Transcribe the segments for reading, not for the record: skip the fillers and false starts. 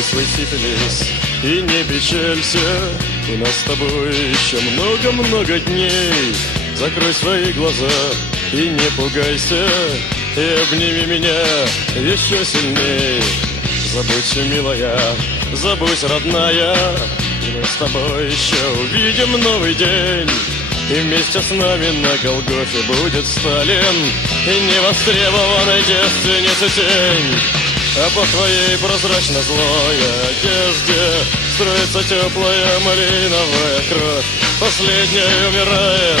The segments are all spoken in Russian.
Забудь свой сифилис и не печалься, у нас с тобой еще много-много дней. Закрой свои глаза и не пугайся, и обними меня еще сильней. Забудь, милая, забудь, родная, и мы с тобой еще увидим новый день. И вместе с нами на Голгофе будет Сталин и невостребованной девственницы тень. А по твоей прозрачно-злой одежде строится теплая малиновая кровь. Последняя умирает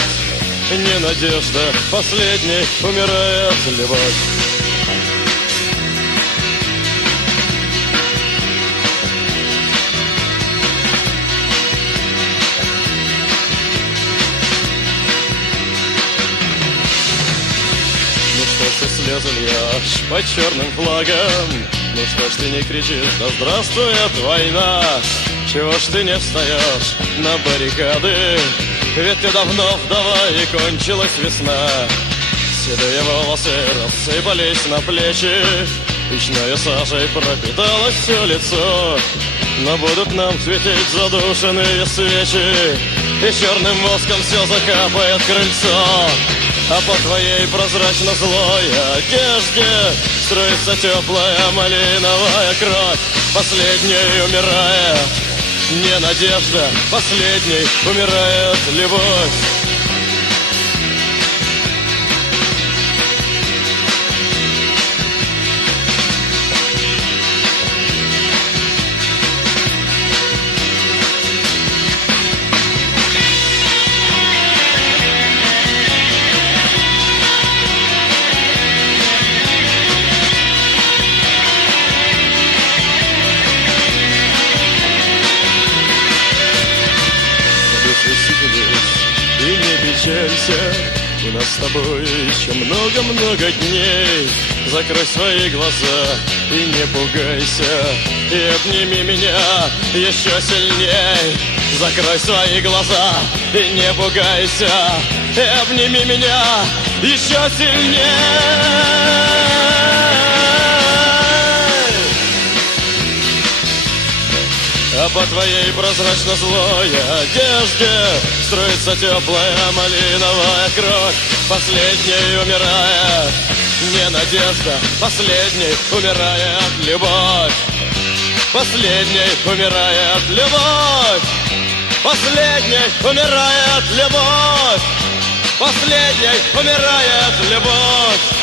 не надежда, последней умирает любовь. Слезы льешь по черным флагам. Ну что ж ты не кричишь, да здравствует война? Чего ж ты не встаешь на баррикады? Ведь ты давно вдова и кончилась весна. Седые волосы рассыпались на плечи, печной сажей пропиталось все лицо. Но будут нам светить задушенные свечи, и черным воском все закапает крыльцо. А по твоей прозрачно-злой одежде строится теплая малиновая кровь. Последней умирает не надежда, последней умирает любовь. И не печалься, у нас с тобой еще много-много дней. Закрой свои глаза и не пугайся, и обними меня еще сильней. Закрой свои глаза и не пугайся, и обними меня еще сильней. А по твоей прозрачно-злой одежде строится теплая малиновая кровь. Последней умирает не надежда, последней умирает любовь. Последней умирает любовь. Последней умирает любовь. Последней умирает любовь.